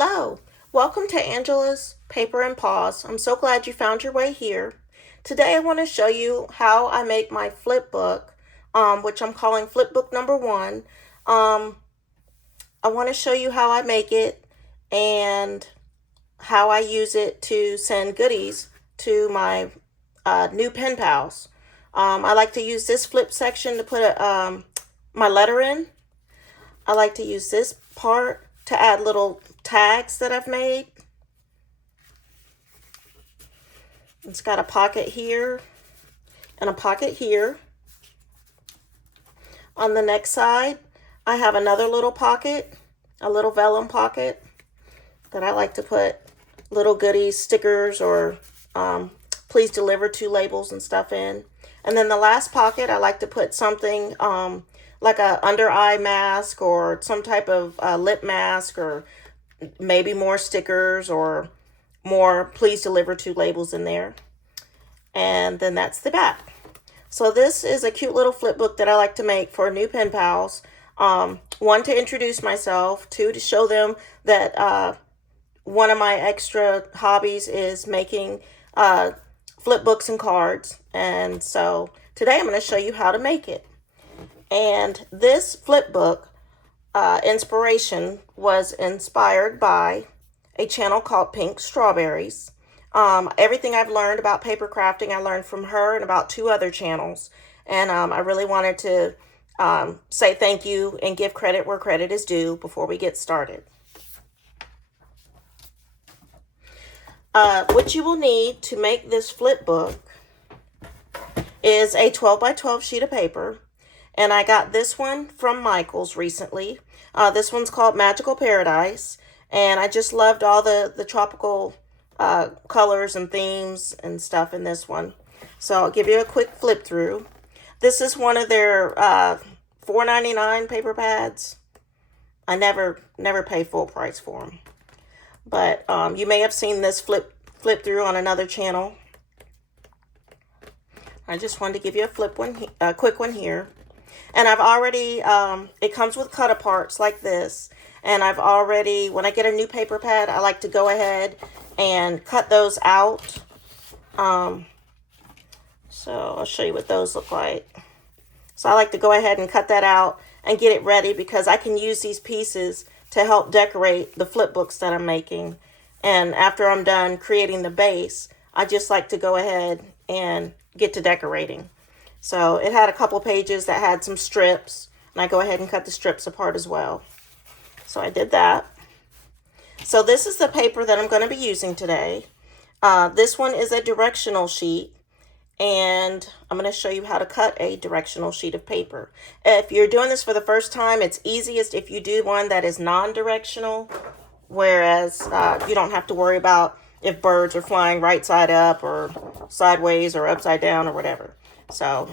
Hello, welcome to Angela's Paper and Paws. I'm so glad you found your way here. Today I want to show you how I make my flip book, which I'm calling flip book number 1. I want to show you how I make it and how I use it to send goodies to my new pen pals. I like to use this flip section to put my letter in. I like to use this part to add little tags that I've made. It's got a pocket here and a pocket here. On the next side, I have another little pocket, a little vellum pocket that I like to put little goodies, stickers, or please deliver to labels and stuff in. And then the last pocket, I like to put something like a under eye mask or some type of lip mask, or maybe more stickers or more please deliver to labels in there. And then that's the back. So this is a cute little flip book that I like to make for new pen pals. 1, to introduce myself. 2, to show them that one of my extra hobbies is making flip books and cards. And so today I'm going to show you how to make it. And this flip book inspiration was inspired by a channel called Pinkstrawberryz. Everything I've learned about paper crafting, I learned from her and about 2 other channels. And I really wanted to say thank you and give credit where credit is due before we get started. What you will need to make this flip book is a 12 by 12 sheet of paper. And I got this one from Michael's recently. This one's called Magical Paradise. And I just loved all the tropical colors and themes and stuff in this one. So I'll give you a quick flip through. This is one of their $4.99 paper pads. I never pay full price for them. But you may have seen this flip through on another channel. I just wanted to give you a quick one here. And I've already, it comes with cut aparts like this. And I've already, when I get a new paper pad, I like to go ahead and cut those out. So I'll show you what those look like. So I like to go ahead and cut that out and get it ready, because I can use these pieces to help decorate the flip books that I'm making. And after I'm done creating the base, I just like to go ahead and get to decorating. So it had a couple pages that had some strips, and I go ahead and cut the strips apart as well. So I did that. So this is the paper that I'm going to be using today. This one is a directional sheet, and I'm going to show you how to cut a directional sheet of paper. If you're doing this for the first time, it's easiest if you do one that is non-directional, whereas you don't have to worry about if birds are flying right side up or sideways or upside down or whatever. So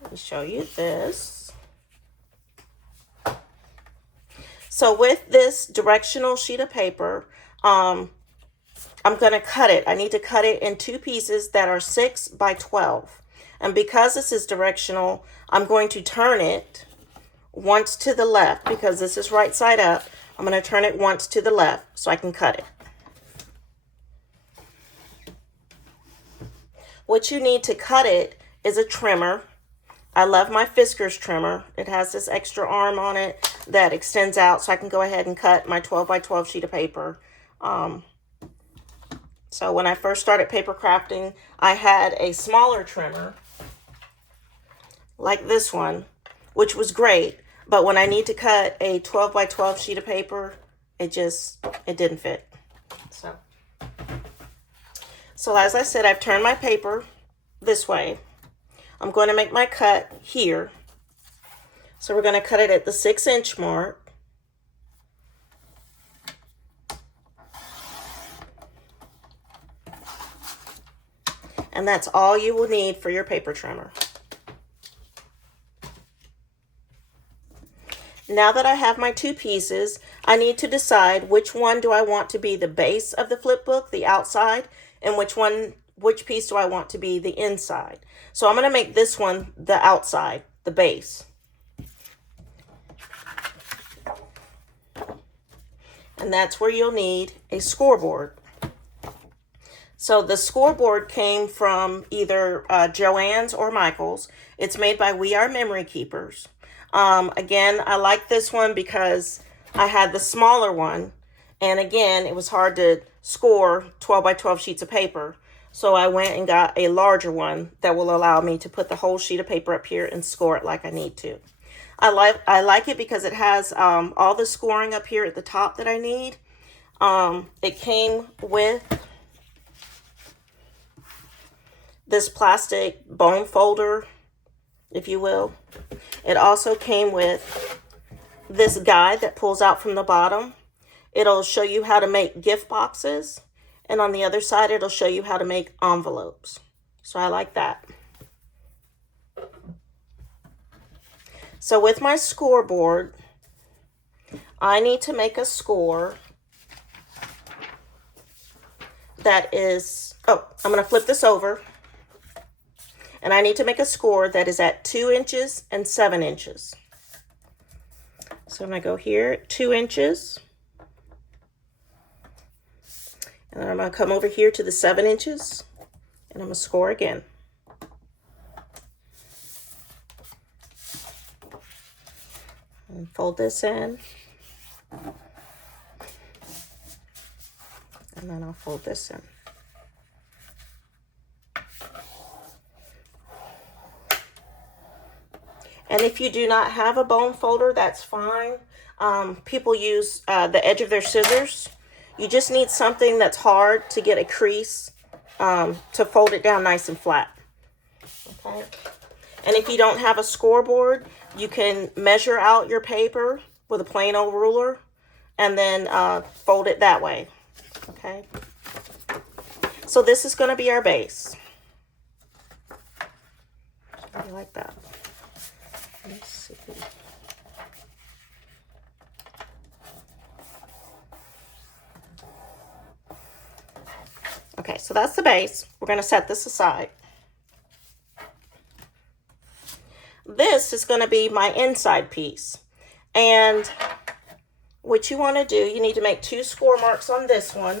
let me show you this. So with this directional sheet of paper, I'm going to cut it. I need to cut it in 2 pieces that are 6 by 12. And because this is directional, I'm going to turn it once to the left, because this is right side up. I'm going to turn it once to the left so I can cut it. What you need to cut it is a trimmer. I love my Fiskars trimmer. It has this extra arm on it that extends out so I can go ahead and cut my 12 by 12 sheet of paper. So when I first started paper crafting, I had a smaller trimmer like this one, which was great. But when I need to cut a 12 by 12 sheet of paper, it didn't fit. So as I said, I've turned my paper this way. I'm going to make my cut here. So we're going to cut it at the 6-inch mark. And that's all you will need for your paper trimmer. Now that I have my 2 pieces, I need to decide which one do I want to be the base of the flip book, the outside, and which piece do I want to be the inside. So I'm going to make this one the outside, the base. And that's where you'll need a scoreboard. So the scoreboard came from either Joann's or Michael's. It's made by We Are Memory Keepers. Again, I like this one because I had the smaller one. And again, it was hard to score 12 by 12 sheets of paper. So I went and got a larger one that will allow me to put the whole sheet of paper up here and score it like I need to. I like it because it has all the scoring up here at the top that I need. It came with this plastic bone folder, if you will. It also came with this guide that pulls out from the bottom. It'll show you how to make gift boxes, and on the other side it'll show you how to make envelopes. So I like that. So with my scoreboard, I need to make a score that is, I'm going to flip this over. And I need to make a score that is at 2 inches and 7 inches. So I'm going to go here, 2 inches. And then I'm going to come over here to the 7 inches. And I'm going to score again. And fold this in. And then I'll fold this in. And if you do not have a bone folder, that's fine. People use the edge of their scissors. You just need something that's hard to get a crease to fold it down nice and flat. Okay. And if you don't have a scoreboard, you can measure out your paper with a plain old ruler and then fold it that way. Okay. So this is going to be our base. Like that. Let's see. Okay, so that's the base. We're going to set this aside. This is going to be my inside piece. And what you want to do, you need to make 2 score marks on this one.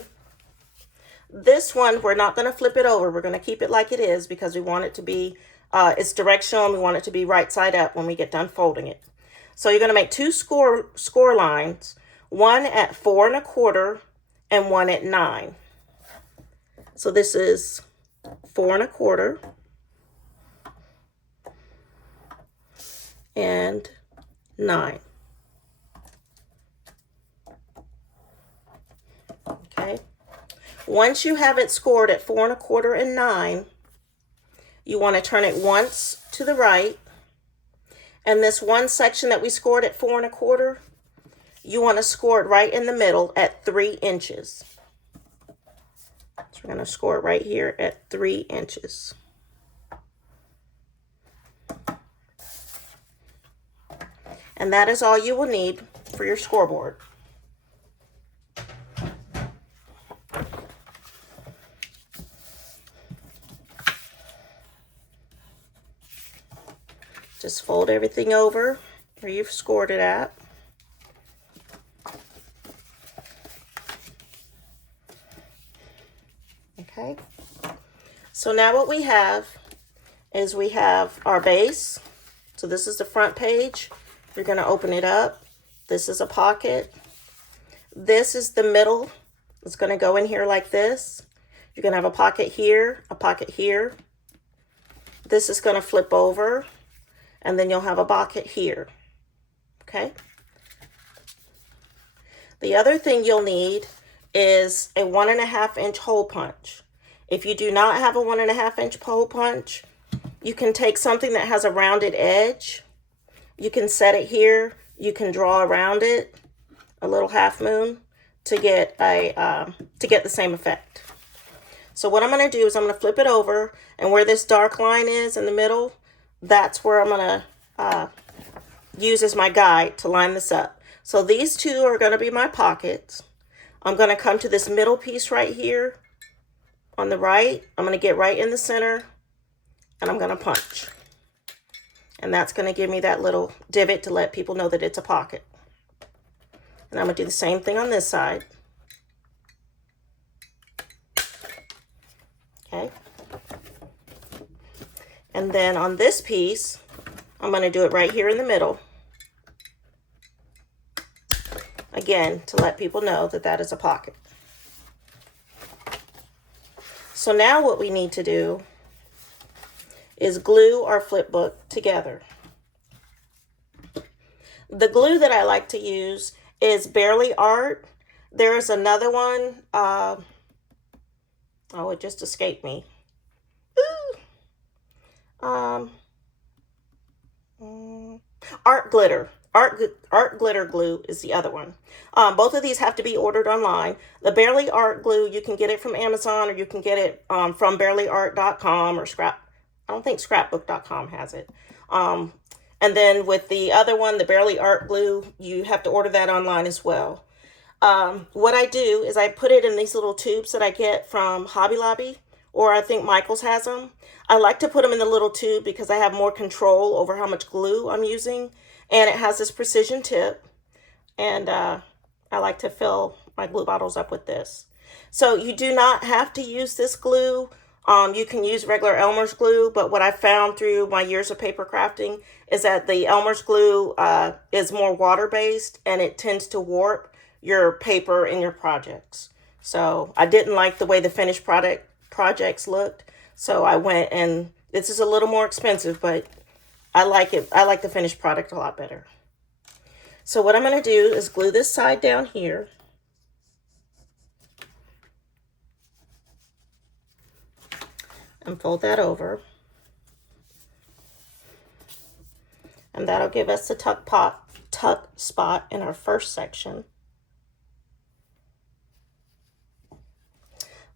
This one, we're not going to flip it over. We're going to keep it like it is because we want it to be it's directional and we want it to be right side up when we get done folding it. So you're going to make 2 score lines, one at 4 1/4 and one at 9. So this is 4 1/4 and 9. Okay. Once you have it scored at 4 1/4 and 9, you want to turn it once to the right. And this one section that we scored at 4 1/4, you want to score it right in the middle at 3 inches. So we're going to score it right here at 3 inches. And that is all you will need for your scoreboard. Just fold everything over where you've scored it at. Okay. So now what we have is we have our base. So this is the front page. You're going to open it up. This is a pocket. This is the middle. It's going to go in here like this. You're going to have a pocket here, a pocket here. This is going to flip over. And then you'll have a pocket here, okay? The other thing you'll need is a 1.5 inch hole punch. If you do not have a 1.5 inch hole punch, you can take something that has a rounded edge. You can set it here. You can draw around it, a little half moon, to get the same effect. So what I'm going to do is I'm going to flip it over, and where this dark line is in the middle, that's where I'm going to use as my guide to line this up. So these 2 are going to be my pockets. I'm going to come to this middle piece right here on the right. I'm going to get right in the center, and I'm going to punch. And that's going to give me that little divot to let people know that it's a pocket. And I'm going to do the same thing on this side. Okay. And then on this piece, I'm going to do it right here in the middle. Again, to let people know that that is a pocket. So now what we need to do is glue our flip book together. The glue that I like to use is Barely Art. There is another one. Oh, it just escaped me. Art Glitter. Art Glitter glue is the other one. Both of these have to be ordered online. The Barely Art glue, you can get it from Amazon, or you can get it from barelyart.com or I don't think scrapbook.com has it. And then with the other one, the Barely Art glue, you have to order that online as well. What I do is I put it in these little tubes that I get from Hobby Lobby, or I think Michael's has them. I like to put them in the little tube because I have more control over how much glue I'm using. And it has this precision tip. And I like to fill my glue bottles up with this. So you do not have to use this glue. You can use regular Elmer's glue, but what I found through my years of paper crafting is that the Elmer's glue is more water-based, and it tends to warp your paper in your projects. So I didn't like the way the finished projects looked, so I went, and this is a little more expensive, but I like it. I like the finished product a lot better. So what I'm going to do is glue this side down here. And fold that over. And that'll give us the tuck spot in our first section.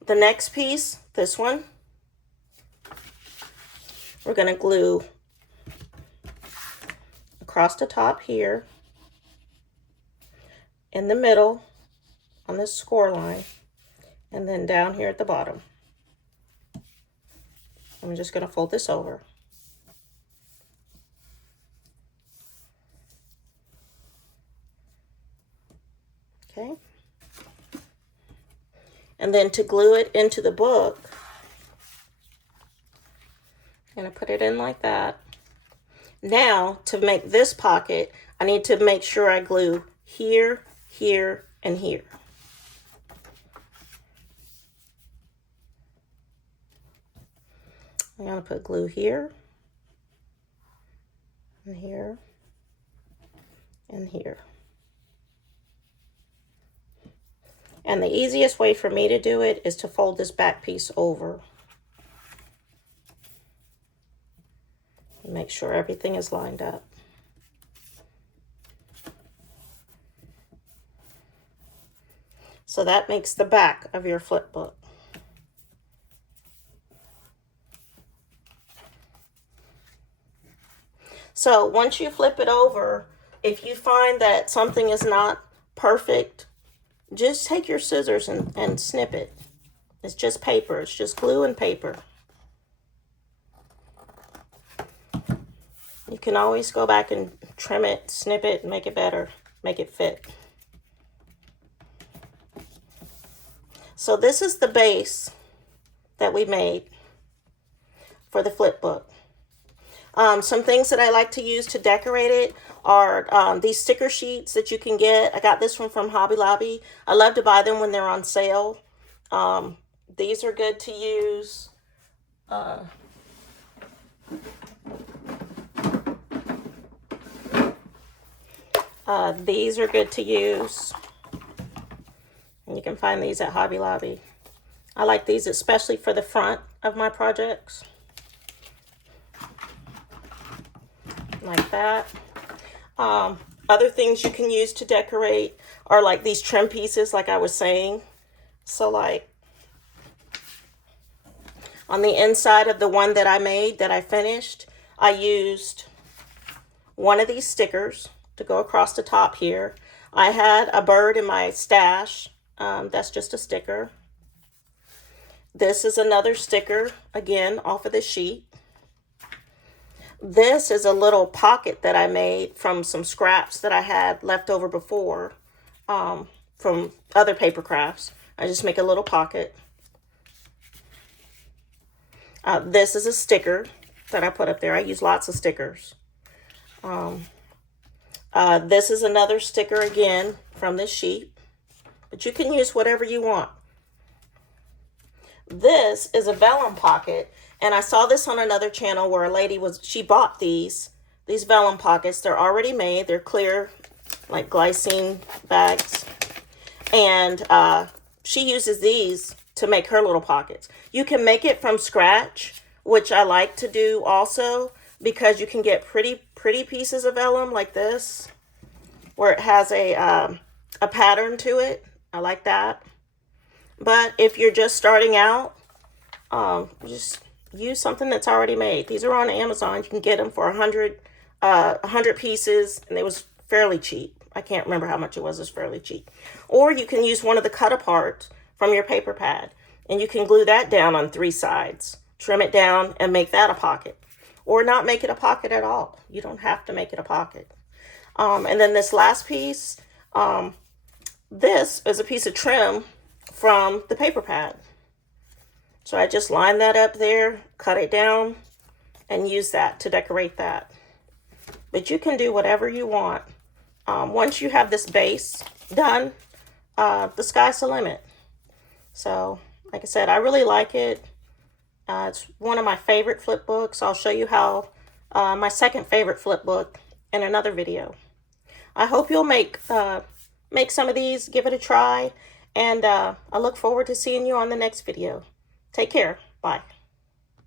The next piece, this one, we're going to glue across the top here, in the middle on this score line, and then down here at the bottom. I'm just going to fold this over. Okay. And then to glue it into the book, I'm going to put it in like that. Now, to make this pocket, I need to make sure I glue here, here, and here. I'm going to put glue here, and here, and here. And the easiest way for me to do it is to fold this back piece over. Make sure everything is lined up. So that makes the back of your flip book. So once you flip it over, if you find that something is not perfect, just take your scissors and snip it. It's just paper. It's just glue and paper. You can always go back and trim it, snip it, make it better, make it fit. So this is the base that we made for the flip book. Some things that I like to use to decorate it are these sticker sheets that you can get. I got this one from Hobby Lobby. I love to buy them when they're on sale. These are good to use. These are good to use. And you can find these at Hobby Lobby. I like these especially for the front of my projects. Like that. Other things you can use to decorate are like these trim pieces, like I was saying. So like on the inside of the one that I made, that I finished, I used one of these stickers to go across the top here. I had a bird in my stash. That's just a sticker. This is another sticker, again, off of the sheet. This is a little pocket that I made from some scraps that I had left over before. from other paper crafts. I just make a little pocket. This is a sticker that I put up there. I use lots of stickers. This is another sticker again from this sheet, but you can use whatever you want. This is a vellum pocket, and I saw this on another channel where a lady she bought these vellum pockets. They're already made. They're clear, like glycine bags, and she uses these to make her little pockets. You can make it from scratch, which I like to do also, because you can get pretty pieces of vellum like this, where it has a pattern to it. I like that. But if you're just starting out, just use something that's already made. These are on Amazon. You can get them for 100 pieces, and it was fairly cheap. I can't remember how much it was. It's fairly cheap. Or you can use one of the cut apart from your paper pad, and you can glue that down on 3 sides, trim it down, and make that a pocket. Or not make it a pocket at all. You don't have to make it a pocket. And then this last piece, this is a piece of trim from the paper pad. So I just line that up there, cut it down, and use that to decorate that. But you can do whatever you want. Once you have this base done, the sky's the limit. So, like I said, I really like it. It's one of my favorite flip books. I'll show you how my second favorite flip book in another video. I hope you'll make some of these, give it a try, and I look forward to seeing you on the next video. Take care. Bye.